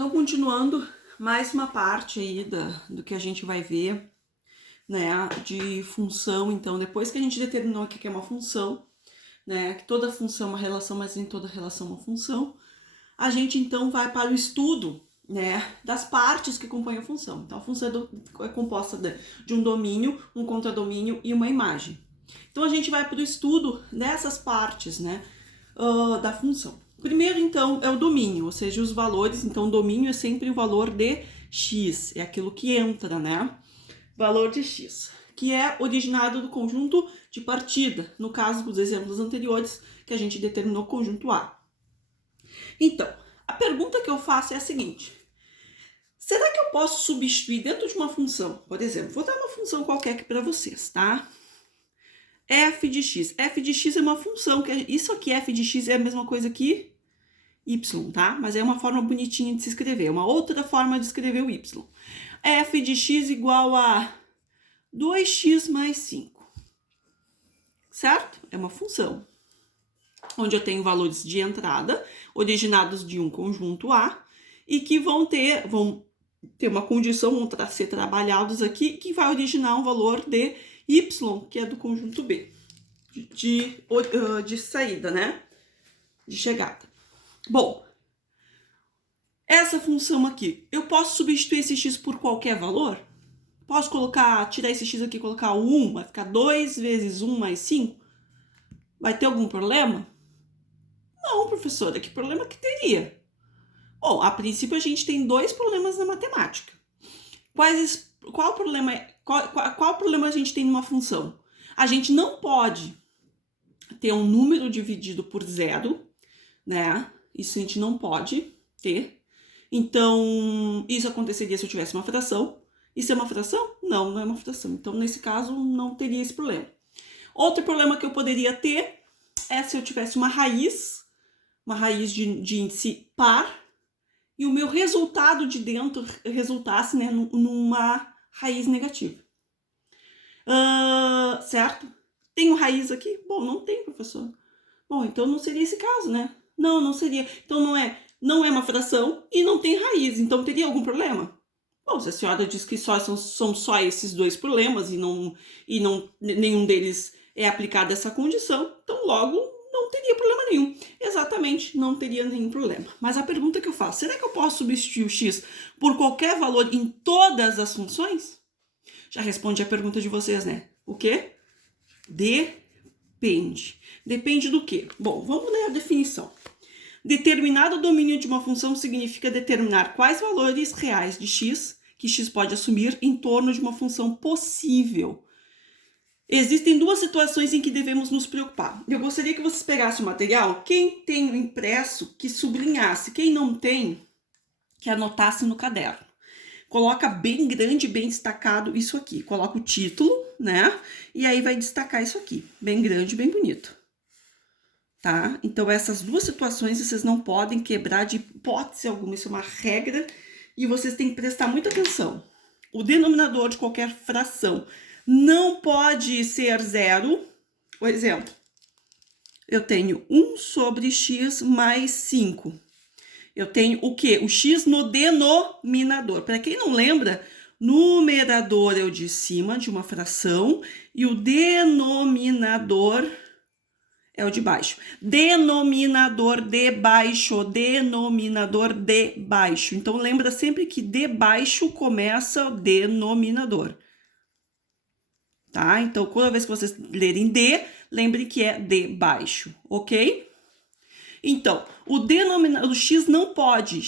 Então, continuando mais uma parte aí do que a gente vai ver, né, de função. Então, depois que a gente determinou aqui que é uma função, né, que toda função é uma relação, mas nem toda relação é uma função, a gente então vai para o estudo, né, das partes que compõem a função. Então, a função é composta de um domínio, um contradomínio e uma imagem. Então, a gente vai para o estudo dessas partes, né, da função. Primeiro, então, é o domínio, ou seja, os valores. Então, o domínio é sempre o valor de x, é aquilo que entra, né? Valor de x, que é originado do conjunto de partida, no caso dos exemplos anteriores, que a gente determinou o conjunto A. Então, a pergunta que eu faço é a seguinte: será que eu posso substituir dentro de uma função? Por exemplo, vou dar uma função qualquer aqui para vocês, tá? F de x. F de x é uma função, isso aqui, f de x, é a mesma coisa que y, tá? Mas é uma forma bonitinha de se escrever, é uma outra forma de escrever o y. F de x igual a 2x mais 5, certo? É uma função, onde eu tenho valores de entrada, originados de um conjunto A, e que vão ter uma condição, vão ser trabalhados aqui, que vai originar um valor de y, que é do conjunto B, de saída, né? De chegada. Bom, essa função aqui, eu posso substituir esse x por qualquer valor? Posso tirar esse x aqui e colocar o 1, vai ficar 2 vezes 1 mais 5? Vai ter algum problema? Não, professora, que problema que teria? Bom, a princípio a gente tem dois problemas na matemática. Qual problema a gente tem numa função? A gente não pode ter um número dividido por zero, né? Isso a gente não pode ter. Então, isso aconteceria se eu tivesse uma fração. Isso é uma fração? Não, não é uma fração. Então, nesse caso, não teria esse problema. Outro problema que eu poderia ter é se eu tivesse uma raiz de índice par, e o meu resultado de dentro resultasse, né, numa raiz negativa. Certo? Tenho raiz aqui? Bom, não tem, professor. Bom, então não seria esse caso, né? Não seria. Então não é uma fração e não tem raiz. Então teria algum problema? Bom, se a senhora diz que são só esses dois problemas e nenhum deles é aplicado essa condição, então logo não teria problema nenhum. Exatamente, não teria nenhum problema. Mas a pergunta que eu faço, será que eu posso substituir o x por qualquer valor em todas as funções? Já respondi a pergunta de vocês, né? O quê? Depende. Depende do quê? Bom, vamos ler a definição. Determinado domínio de uma função significa determinar quais valores reais de x que x pode assumir em torno de uma função possível. Existem duas situações em que devemos nos preocupar. Eu gostaria que vocês pegassem o material, quem tem o impresso, que sublinhasse, quem não tem, que anotasse no caderno. Coloca bem grande, bem destacado isso aqui. Coloca o título, né? E aí vai destacar isso aqui, bem grande, bem bonito. Tá? Então, essas duas situações vocês não podem quebrar de hipótese alguma, isso é uma regra e vocês têm que prestar muita atenção. O denominador de qualquer fração não pode ser zero. Por exemplo, eu tenho 1 sobre x mais 5. Eu tenho o quê? O x no denominador. Para quem não lembra, numerador é o de cima de uma fração e o denominador é o de baixo. Denominador de baixo, denominador de baixo. Então, lembra sempre que de baixo começa o denominador. Tá? Então, toda vez que vocês lerem de, lembre que é de baixo, ok? Então, o x não pode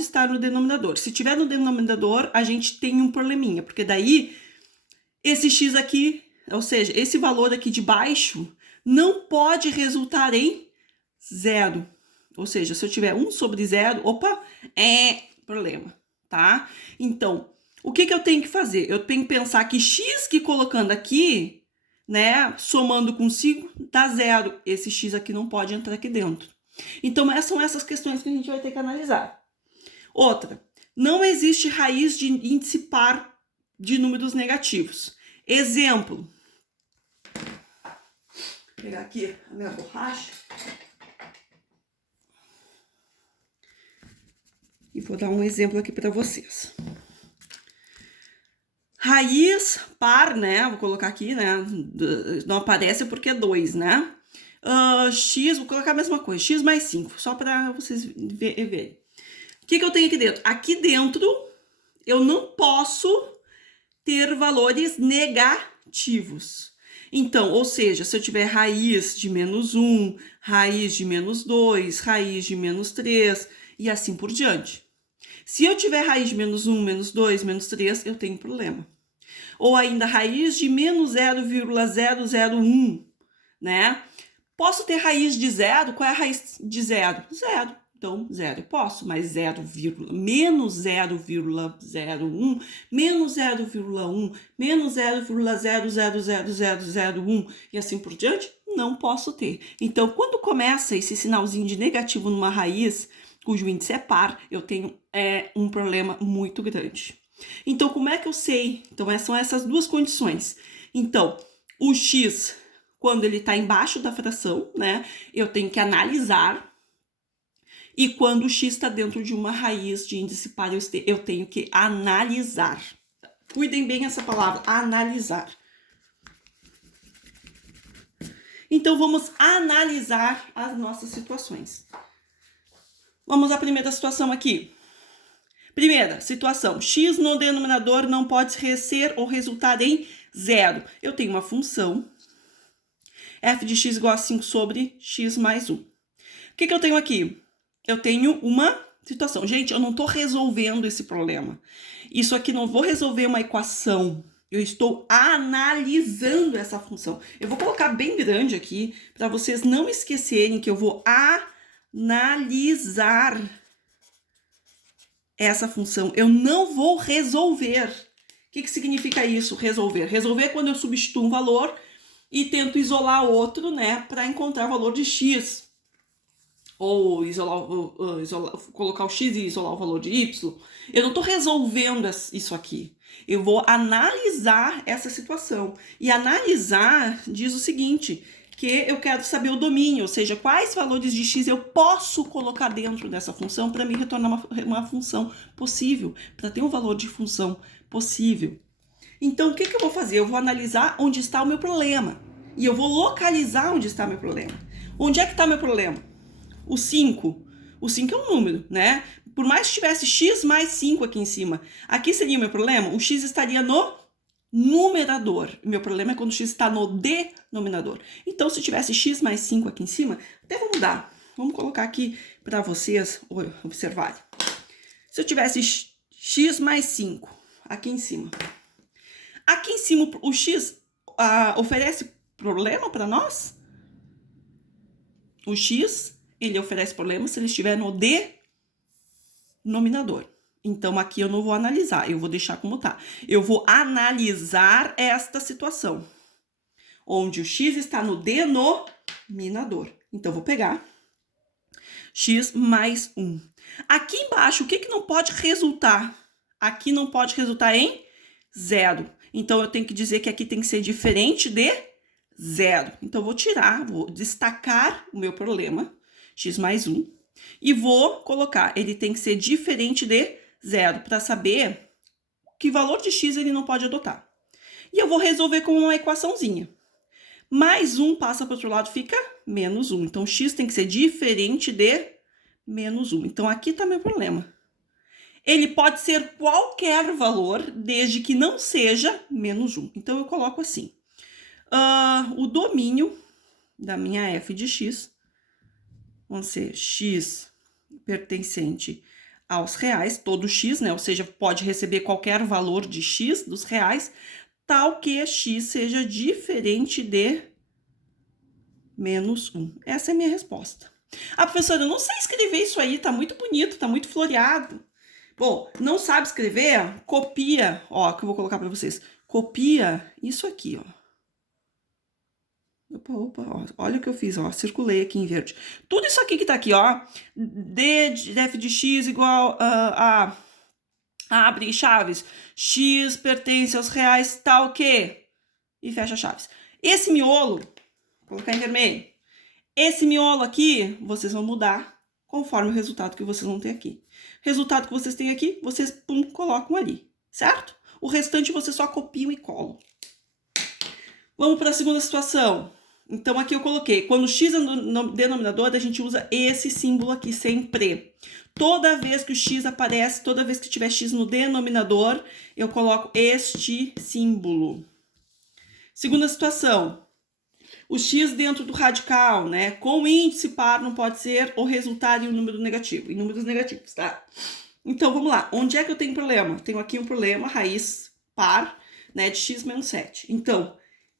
estar no denominador. Se tiver no denominador, a gente tem um probleminha, porque daí, esse x aqui, ou seja, esse valor aqui de baixo, não pode resultar em zero. Ou seja, se eu tiver 1 sobre 0, opa, é problema, tá? Então, o que eu tenho que fazer? Eu tenho que pensar que x que colocando aqui, né, somando com 5, dá 0. Esse x aqui não pode entrar aqui dentro. Então, são essas questões que a gente vai ter que analisar. Outra, não existe raiz de índice par de números negativos. Exemplo. Vou pegar aqui a minha borracha. E vou dar um exemplo aqui para vocês. Raiz par, né? Vou colocar aqui, né? Não aparece porque é 2, né? X, vou colocar a mesma coisa, x mais 5, só para vocês verem. O que eu tenho aqui dentro? Aqui dentro, eu não posso ter valores negativos. Então, ou seja, se eu tiver raiz de menos 1, raiz de menos 2, raiz de menos 3 e assim por diante. Se eu tiver raiz de menos 1, menos 2, menos 3, eu tenho problema. Ou ainda raiz de menos 0,001, né? Posso ter raiz de zero? Qual é a raiz de zero? Zero. Então, zero eu posso, mas menos 0,01, menos 0,1, menos 0,000001 e assim por diante, não posso ter. Então, quando começa esse sinalzinho de negativo numa raiz, cujo índice é par, eu tenho um problema muito grande. Então, como é que eu sei? Então, são essas duas condições. Então, o x, quando ele está embaixo da fração, né, eu tenho que analisar. E quando o x está dentro de uma raiz de índice par, eu tenho que analisar. Cuidem bem essa palavra, analisar. Então, vamos analisar as nossas situações. Vamos à primeira situação aqui. Primeira situação, x no denominador não pode ser ou resultar em zero. Eu tenho uma função, f de x igual a 5 sobre x mais 1. O que eu tenho aqui? Eu tenho uma situação. Gente, eu não estou resolvendo esse problema. Isso aqui não vou resolver uma equação. Eu estou analisando essa função. Eu vou colocar bem grande aqui, para vocês não esquecerem que eu vou analisar essa função. Eu não vou resolver. O que significa isso, resolver? Resolver é quando eu substituo um valor e tento isolar outro, né, para encontrar o valor de x. Ou colocar o x e isolar o valor de y. Eu não estou resolvendo isso aqui. Eu vou analisar essa situação. E analisar diz o seguinte, que eu quero saber o domínio, ou seja, quais valores de x eu posso colocar dentro dessa função para me retornar uma função possível, para ter um valor de função possível. Então, o que eu vou fazer? Eu vou analisar onde está o meu problema. E eu vou localizar onde está o meu problema. Onde é que está o meu problema? O 5. O 5 é um número, né? Por mais que tivesse x mais 5 aqui em cima, aqui seria o meu problema? O x estaria no numerador. Meu problema é quando o x está no denominador. Então, se tivesse x mais 5 aqui em cima, até vou mudar. Vamos colocar aqui para vocês observarem. Se eu tivesse x mais 5 aqui em cima. Aqui em cima, o x oferece problema para nós? O x, ele oferece problema se ele estiver no denominador. Então, aqui eu não vou analisar, eu vou deixar como tá. Eu vou analisar esta situação, onde o x está no denominador. Então, eu vou pegar x mais 1. Aqui embaixo, o que não pode resultar? Aqui não pode resultar em zero. Então, eu tenho que dizer que aqui tem que ser diferente de zero. Então, eu vou tirar, vou destacar o meu problema, x mais 1, e vou colocar, ele tem que ser diferente de zero, para saber que valor de x ele não pode adotar. E eu vou resolver com uma equaçãozinha. Mais 1 passa para o outro lado, fica menos 1. Então, x tem que ser diferente de menos 1. Então, aqui está meu problema. Ele pode ser qualquer valor, desde que não seja menos 1. Então, eu coloco assim. O domínio da minha f de x vão ser x pertencente aos reais, todo x, né? Ou seja, pode receber qualquer valor de x dos reais, tal que x seja diferente de menos 1. Essa é a minha resposta. Professora, eu não sei escrever isso aí, tá muito bonito, tá muito floreado. Bom, não sabe escrever? Copia, ó, que eu vou colocar para vocês. Copia isso aqui, ó. Opa, ó, olha o que eu fiz, ó, circulei aqui em verde. Tudo isso aqui que tá aqui, ó, d de f de x igual a abre chaves, x pertence aos reais tal que, e fecha chaves. Esse miolo, vou colocar em vermelho, esse miolo aqui, vocês vão mudar conforme o resultado que vocês vão ter aqui. Resultado que vocês têm aqui, vocês, pum, colocam ali, certo? O restante vocês só copiam e colam. Vamos para a segunda situação. Então, aqui eu coloquei, quando x é no denominador, a gente usa esse símbolo aqui sempre. Toda vez que o x aparece, toda vez que tiver x no denominador, eu coloco este símbolo. Segunda situação, o x dentro do radical, né? Com índice par não pode ser o resultado em um número negativo, em números negativos, tá? Então, vamos lá. Onde é que eu tenho problema? Tenho aqui um problema, raiz par, né, de x menos 7. Então,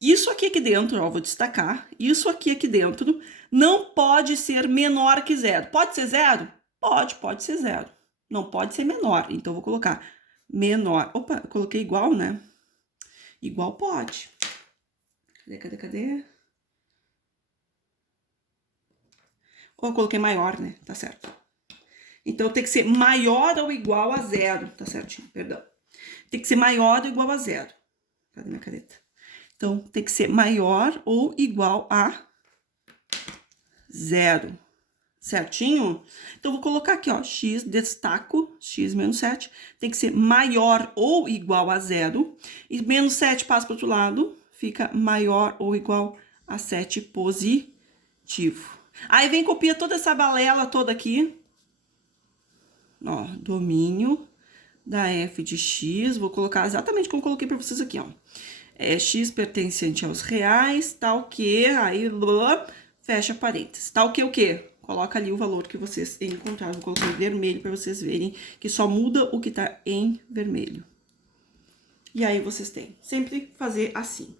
isso aqui dentro, ó, vou destacar, isso aqui dentro não pode ser menor que zero. Pode ser zero? Pode ser zero. Não pode ser menor, então vou colocar menor. Opa, eu coloquei igual, né? Igual pode. Cadê? Ou eu coloquei maior, né? Tá certo. Então, tem que ser maior ou igual a zero, tá certinho, perdão. Tem que ser maior ou igual a zero. Cadê minha caneta? Então, tem que ser maior ou igual a zero, certinho? Então, vou colocar aqui, ó, x, destaco, x menos 7, tem que ser maior ou igual a zero, e menos 7 passa para o outro lado, fica maior ou igual a 7 positivo. Aí, vem copia toda essa balela toda aqui, ó, domínio da f de x, vou colocar exatamente como eu coloquei para vocês aqui, ó. X pertencente aos reais, tal que, aí, blá, fecha parênteses. Tal que o quê? Coloca ali o valor que vocês encontraram. Vou colocar em vermelho para vocês verem que só muda o que tá em vermelho. E aí, vocês têm. Sempre fazer assim.